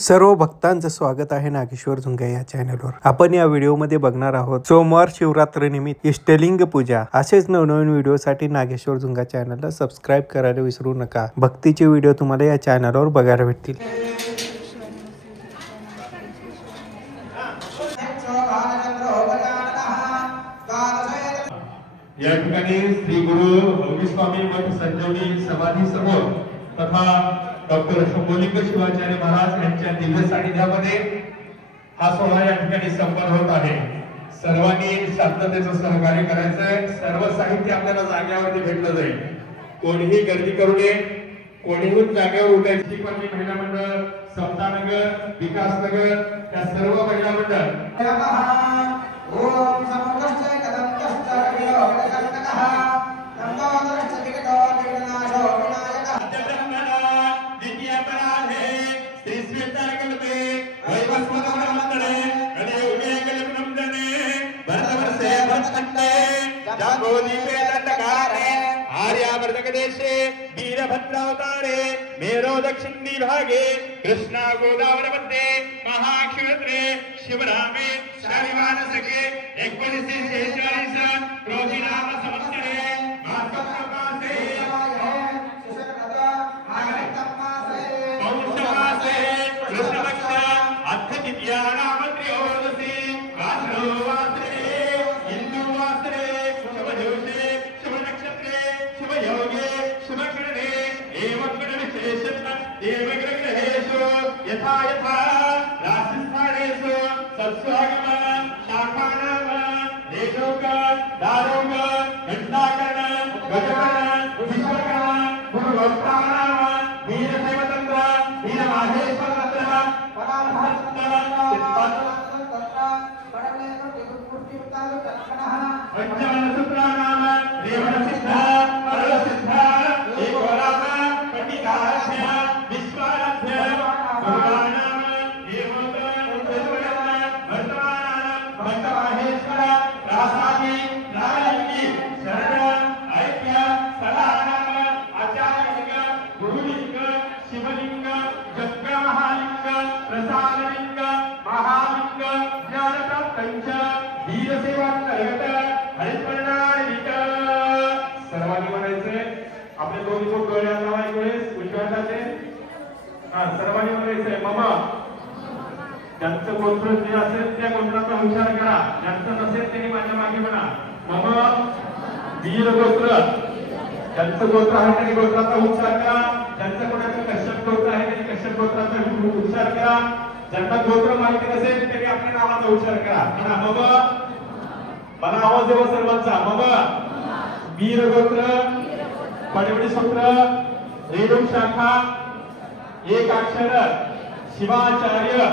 सर्व भक्तांचं स्वागत आहे नागेश्वर झुंगा या चॅनलवर। आपण या व्हिडिओमध्ये बघणार आहोत सोमवार शिवरात्री निमित्त इष्टलिंग पूजा। असेच नवनवीन व्हिडिओसाठी नागेश्वर झुंगा चॅनलला सबस्क्राइब करायला विसरू नका। भक्तीचे व्हिडिओ तुम्हाला या चॅनलवर बघायला भेटतील। या ठिकाणी श्री गुरु हरवी स्वामी मठ संजीवनी समाधी समोर तथा डॉक्टर शंभोलिंग शिवाचार्य महाराज यांच्या दिव्य सानिध्यामध्ये हा सोहळा या ठिकाणी संपन्न होत आहे। सर्वांनी शांततेचं सहकार्य करायचंय। सर्व साहित्य आपल्याला जागेवरती भेटलं जाईल। कोणीही गर्दी करू नये, कोणीही जागेवर उठायची। महिला मंडळ, समतानगर, विकासनगर त्या सर्व महिला मंडळ ओम समस्तय कदंतश्च विलोककर्तकः नमोदरश्च विगतो विघ्नाशो विनायकः द्वितीयपराधे श्री श्वेताकल्पे वैवस्वतमन्त्रे कलियुगे कलियुगनन्दने भरतवर्षे भरतखण्डे जम्बूद्वीपे दण्डकारे आर्यावर्तकदेशे वीरभद्रावतारे मेरो दक्षिणी भागे कृष्णा गोदावरी मध्ये महाक्षेत्रे शिवरामे शालिवानसखे 1946 क्रोधिनाम संवत्सरे मासप्रकाशे पौषमासे कृष्णपक्ष अर्थद्वितीयानाम त्रयोदशी वासरे हिन्दुवासरे शुभदिवसे शुभनक्षत्रे शुभयोगे शुभकरणे एवं गुणविशेषेण देवग्रहेषु यथा यथा राशिस्थानेषु सत्स्वागम शाखानाम देशोक दारोक घंटाकर्ण गजकर्ण विश्वकर्ण गुरुभक्तानाम वीरदेवतंत्र वीरमाहेश्वरतंत्र पंचमनसूत्रानाम रेवणसिद्ध परलसिद्ध एकोराम पंडितारस्य विश्वाराध्य गुरुनाम देवोक भक्तमाहेश्वर रासादी नारायणी शरण ऐक्य सदानंद आचार्यलिंग गुरुलिंग शिवलिंग जग्ग महालिंग प्रसादलिंग महालिंग ज्ञानप्राप्तंच वीरसेवांतर्गत हरिस्मरणार्थित सर्वांनी म्हणायचंय। आपले दोन्ही बोट डोळ्यात लावायचे वेळेस उजव्या हाताचे सर्वांनी म्हणायचंय मम। ज्यांचं गोत्र जे असेल त्या गोत्राचा उच्चार करा, ज्यांचं नसेल त्यांनी माझ्या मागे म्हणा मम वीर गोत्र। ज्यांचं गोत्र आहे त्यांनी गोत्राचा उच्चार करा, ज्यांचं कोणाचं कश्यप गोत्र आहे त्यांनी कश्यप गोत्राचा उच्चार करा, ज्यांना गोत्र माहिती नसेल त्यांनी आपल्या नावाचा उच्चार करा म्हणा मम। मला आवाज येवा सर्वांचा मम वीर गोत्र पडवडी सूत्र रेणू शाखा एक अक्षर शिवाचार्य।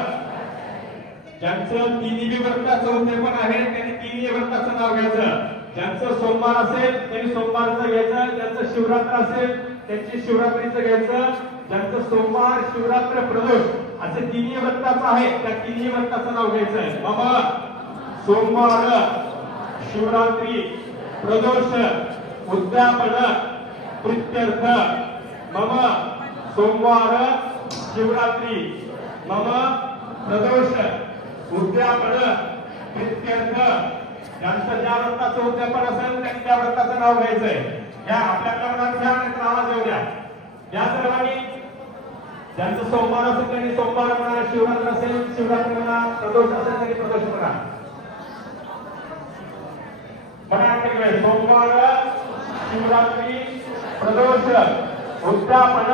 ज्यांचं तिन्ही व्रताचं उद्यापन आहे त्यांनी तिन्ही व्रताचं नाव घ्यायचं। ज्यांचं सोमवार असेल त्यांनी सोमवारचं घ्यायचं, ज्यांचं शिवरात्र असेल त्यांची शिवरात्रीचं घ्यायचं, ज्यांचं सोमवार शिवरात्र प्रदोष असे तिन्ही व्रताचं आहे त्या तिन्ही व्रताचं नाव घ्यायचंय मम। सोमवार शिवरात्री प्रदोष उद्यापन प्रीत्यर्थ मम। सोमवार शिवरात्री मम प्रदोष उद्यापन प्रीत्यर्थ। ज्यांचं ज्या व्रताचं उद्यापन असेल त्यांनी त्या व्रताचं नाव घ्यायचंय। या आपल्या मनात घ्या आणि आवाज येऊ द्या। या सर्वांनी ज्यांचं सोमवार असेल त्यांनी सोमवार म्हणा, शिवरात्र असेल शिवरात्री म्हणा, प्रदोष असेल त्यांनी प्रदोष म्हणा। सोमवार शिवरात्री प्रदोष उद्यापन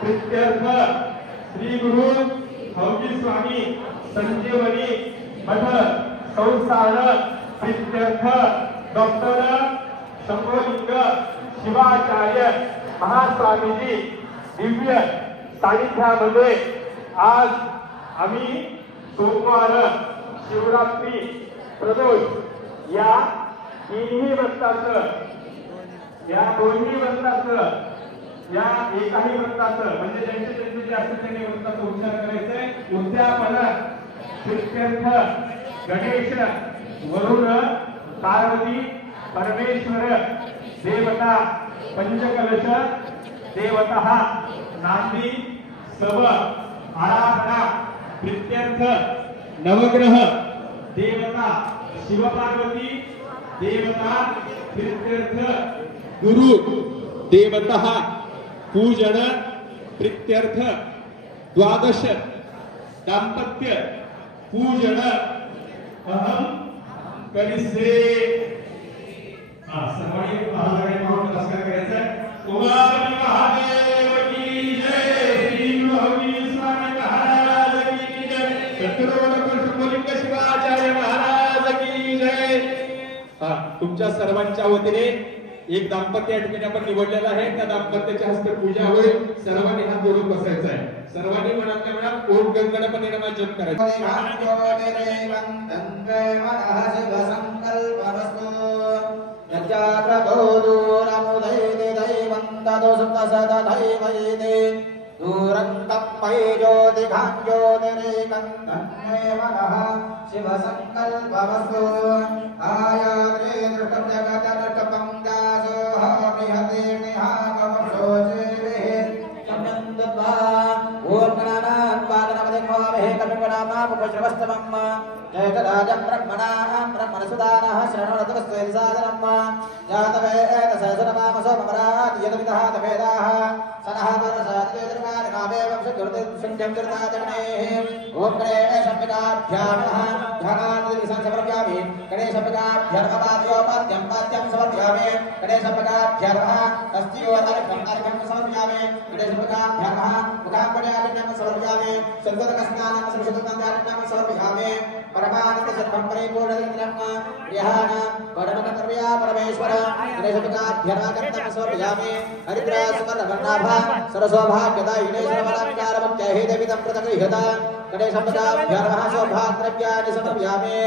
प्रीत्यर्थ श्री गुरु हरवी स्वामी संजीवनी मठ संस्थान प्रीत्यर्थ डॉक्टर शंभोलिंग शिवाचार्य महास्वामीजी दिव्य सानिध्यामध्ये आज आम्ही सोमवार शिवरात्री प्रदोष या तिन्ही व्रताचं, या दोन्ही व्रताचं, या एकाही व्रताचं म्हणजे ज्यांचे जे असेल त्यांनी व्रताचा उच्चार करायचंय। उद्यापन प्रीत्यर्थ गणेश वरुण पार्वती परमेश्वर देवता पंचकलश देवता नांदी सब आराधना प्रीत्यर्थ नवग्रह देवता शिवपार्वती देवता प्रीत्यर्थ गुरु देवता पूजन प्रीत्यर्थ द्वादश दाम्पत्य पूजन अहम करिष्ये। सर्वांनी महादेव म्हणून नमस्कार करायचा। उमापती महादेव की जय, श्री हरी स्वामी महाराज की जय, सद्गुरू कृष्णलिंग शिवाचार्य महाराज की जय। तुमच्या सर्वांच्या वतीने एक दाम्पत्य या ठिकाणी आपण निवडलेला आहे, त्या दाम्पत्याच्या हस्ते पूजा होईल। सर्वांनी हात जोडून बसायचा आहे। सर्वांनी मनातल्या मनात ओम गणपती नामाचा जप करायचा। शिव संकल्पवस्तु आयात्रे दृष्टं जगदनटपं दासोऽहमिहते निहामवशोचिभिः सम्यन्दद्वा ॐ गणानान्वादनमधिक्ष्वामहे कविगणामापुपश्रवस्तमम् जयतराजं ब्रह्मणसुदानः शरणोरतवस्त्वैसादनम् जातवेतसहस्रनामसो ममरात् यदविदः तवेदाः सनः वरसादिर्गानिकामेव शुद्धं दुर्दाचरणेः ॐ गणेशम्बिकाभ्यां नमः ध्यानादिविसं समर्पयामि गणेशम्बिकाभ्यर्मपाद्योपाद्यं पाद्यं समर्पयामि गणेशम्बिकाभ्यं नमः तस्योदर्घं समर्पयामि गणेशम्बिकाभ्यं नमः मुखाम्बुजादिनं समर्पयामि सुन्दरकस्नानं संशुद्धं समर्पयामि परमानंद सत्पं परिपूर्णं ध्यान परमकर्मया परमेश्वर गणेशम्बिकाभ्यर्मकर्तं समर्पयामि हरिद्रासुमरवर्णाभा सरसौभाग्यदायिने सर्वलङ्कारमत्याहि देवितं प्रतगृह्यता गणेशम्बिकाभ्यं नमः सौभाग्यद्रव्याणि समर्पयामि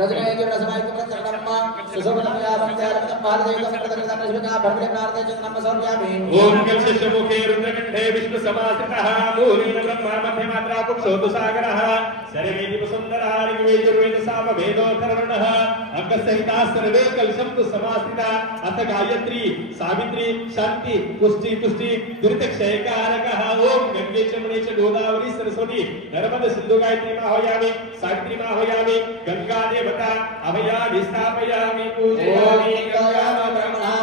रजने के रसमाय के प्रत्यर्पणम सुशोभनमया पंचारपदं महादेवं प्रतगृह्यता गणेशम्बिकाभ्यर्मकर्तं नमः समर्पयामि ओम कलशमुखे रुद्रकण्ठे विष्णुसमाश्रितः मूलेन ब्रह्मा मध्यमात्रा पुरुषोऽतु सागरः सर्वेति वसुन्धरः ऋग्वेदुर्वेद सामवेदोऽथर्वणः अंगसहिताः सर्वे कलशन्तु समाश्रिता अथ गायत्री सावित्री शांति पुष्टि तुष्टि दुरितक्षयकारकः ओम गंगे च यमुने च गोदावरी सरस्वती नर्मदे सिंधु गायत्री माहयामि सावित्री माहयामि गंगा देवता अभयामि स्थापयामि पूजयामि गंगा ब्रह्मणा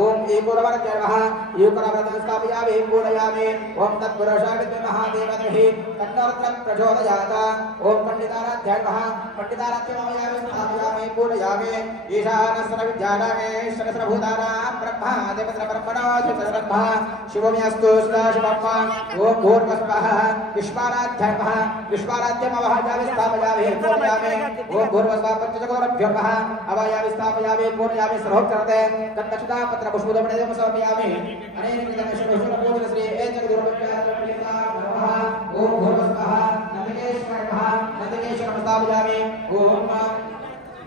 ओम एकोरवरजनः एकोरवरजन स्थापयामि पूजयामि ओम तत्पुरुषाय महादेवहि तन्नरत्नं प्रचोदयात ओम पंडिताराध्यः पंडिताराध्यमयामि स्थापयामि पूजयामि ईशानस्वर विद्यानामे सहस्रभूतानां ब्रह्मा देवत्र ब्रह्मणो सुतरब्रह्मा शिवमेस्तु सदाशिवप्पा ओम भूर्भुवः विश्वाराध्यः विश्वाराध्यमवहायामि स्थापयामि पूजयामि ओम भूर्भुवः पंचचकोरभ्यः अवयामि स्थापयामि पूजयामि सर्वोक्तरते कन्नक्षता पत्र पुष्पोदपणेदं समर्पयामि अनेन कृतमेश्वरपूजन श्री एचकदुर्भक्त्या ओम भूर्भुवः नंदिकेश्वरः नंदिकेश्वरं स्थापयामि ओम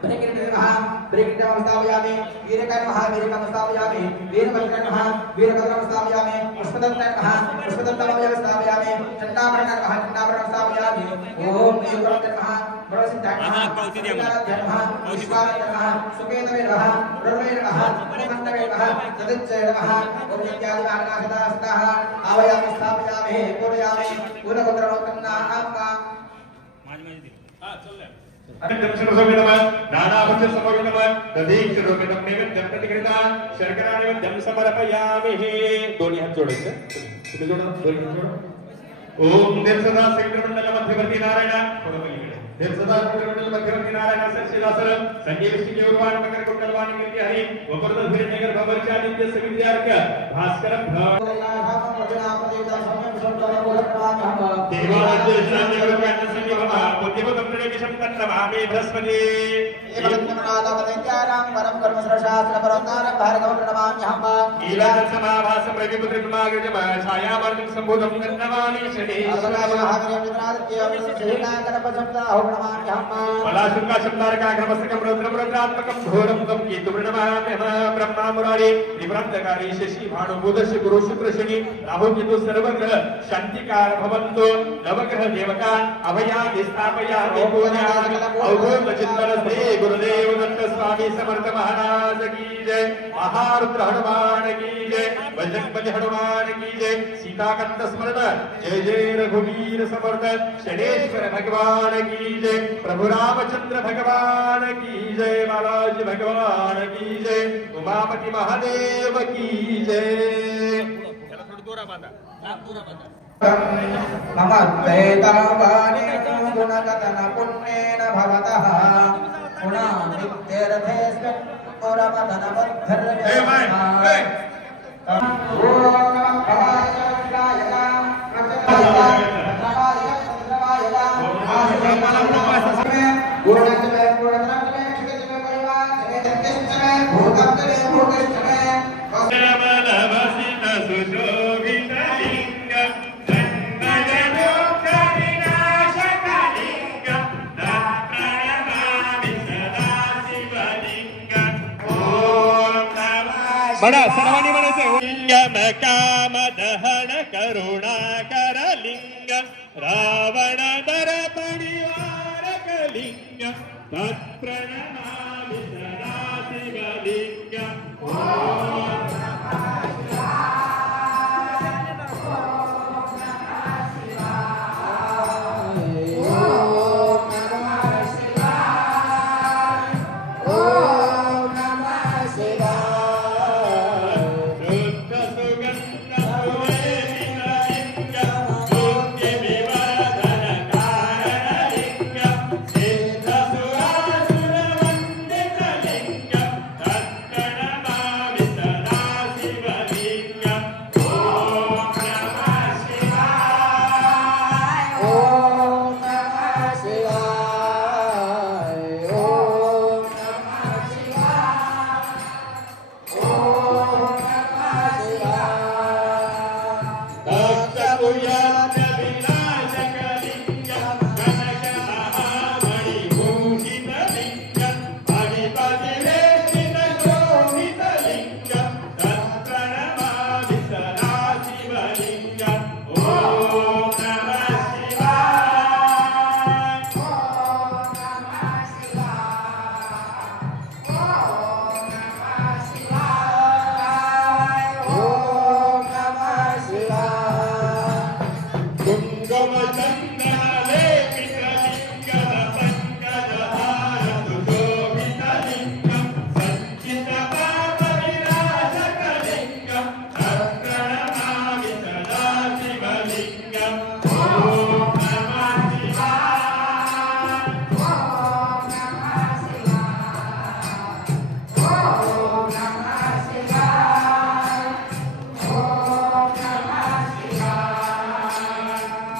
ब्रह्मणः स्थापयामि वीरकर्मः वीरकं स्थापयामि वीरभद्रः वीरभद्रं स्थापयामि पुष्पदन्तः पुष्पदन्तमं स्थापयामि चंडावरण नमः चंडावरण स्थापयामि ओम ईश्वराय नमः ब्रह्मसिद्धाय नमः विश्वाय नमः सुकेतवे नमः ब्रह्मे नमः ब्रह्मण्डवे नमः सदिच्चये नमः ओम नित्यादि आकाशदा सतः आवायामि स्थापयामि पूजयामि पूर्णगोत्रमोक्तनाः दोन्ही हात जोडायचे ओम देवसदा सेंद्रमंडल मध्यवर्ती नारायण देवसदा सेंद्रमंडल मध्यवर्ती नारायण सच्चिदासन संजीव श्री उर्वाण मकर कुंडलवाणी कीर्ति हरि वपर्द धीरनगर भवरचा नित्य सविद्यार्घ्य भास्कर देवाराज्य शांतिवरकांत संजीवमा बुद्धिवतं प्रणेमिषं तन्नमामि बृहस्पति एवं परम कर्म शास्त्र परंतारं भार्गवं प्रणमाम्यहम् ईलादं समाभासं रविपुत्रमागजम छायावर्णं संभूतं तन्नमामि पलाशुका शब्दार्काग्रमस्तकं रुद्रं रुद्रात्मकं घोरं तं केतुर्नमाम्यहम् ब्रह्मा मुरारी त्रिपुरान्तकारी शशि भानुबुधस्य गुरु शुक्र शनि राहु केतु सर्वग्रह शांतिकार भवन्तु नवग्रह देवकान् अभयादि स्थापयामि पूजयामि अवधूत चित्तन श्री गुरुदेव दत्त स्वामी समर्थ महाराज की जय महारुद्र हनुमान की जय बजरंगबली हनुमान की जय सीताकांत स्मरण जय जय रघुवीर समर्थ शनेश्वर भगवान की जय प्रभु रामचंद्र भगवान की जय बालाजी भगवान की जय उमापति महादेव की जय नमस्ते तावानि गुणगतन पुण्येन भवतः पुनामित्यर्थेऽस्मिन् पुरमदन बद्धर्वे बड़ा सर्वांनी म्हणायचं लिंगम काम दहन करुणाकर लिंग रावण दर परिवार कलिंग तत्प्रणमामि सदा शिवलिंग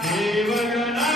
देवगणा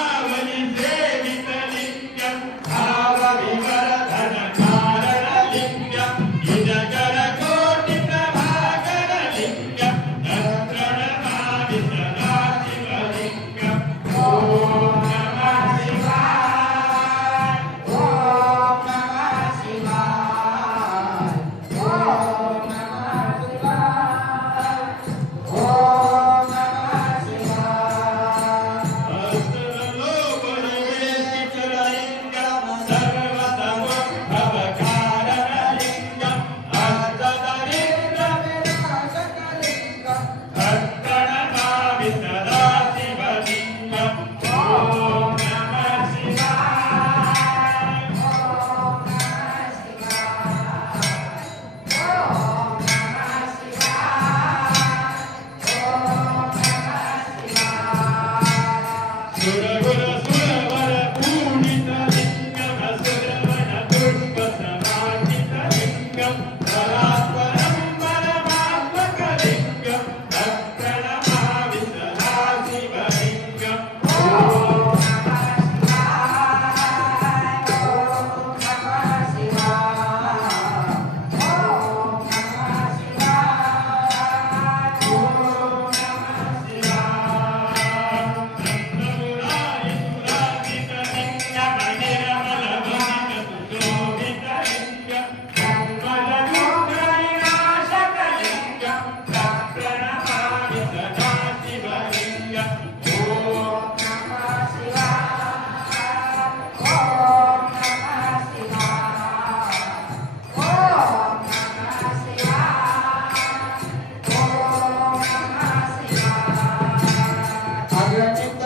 आदिवासी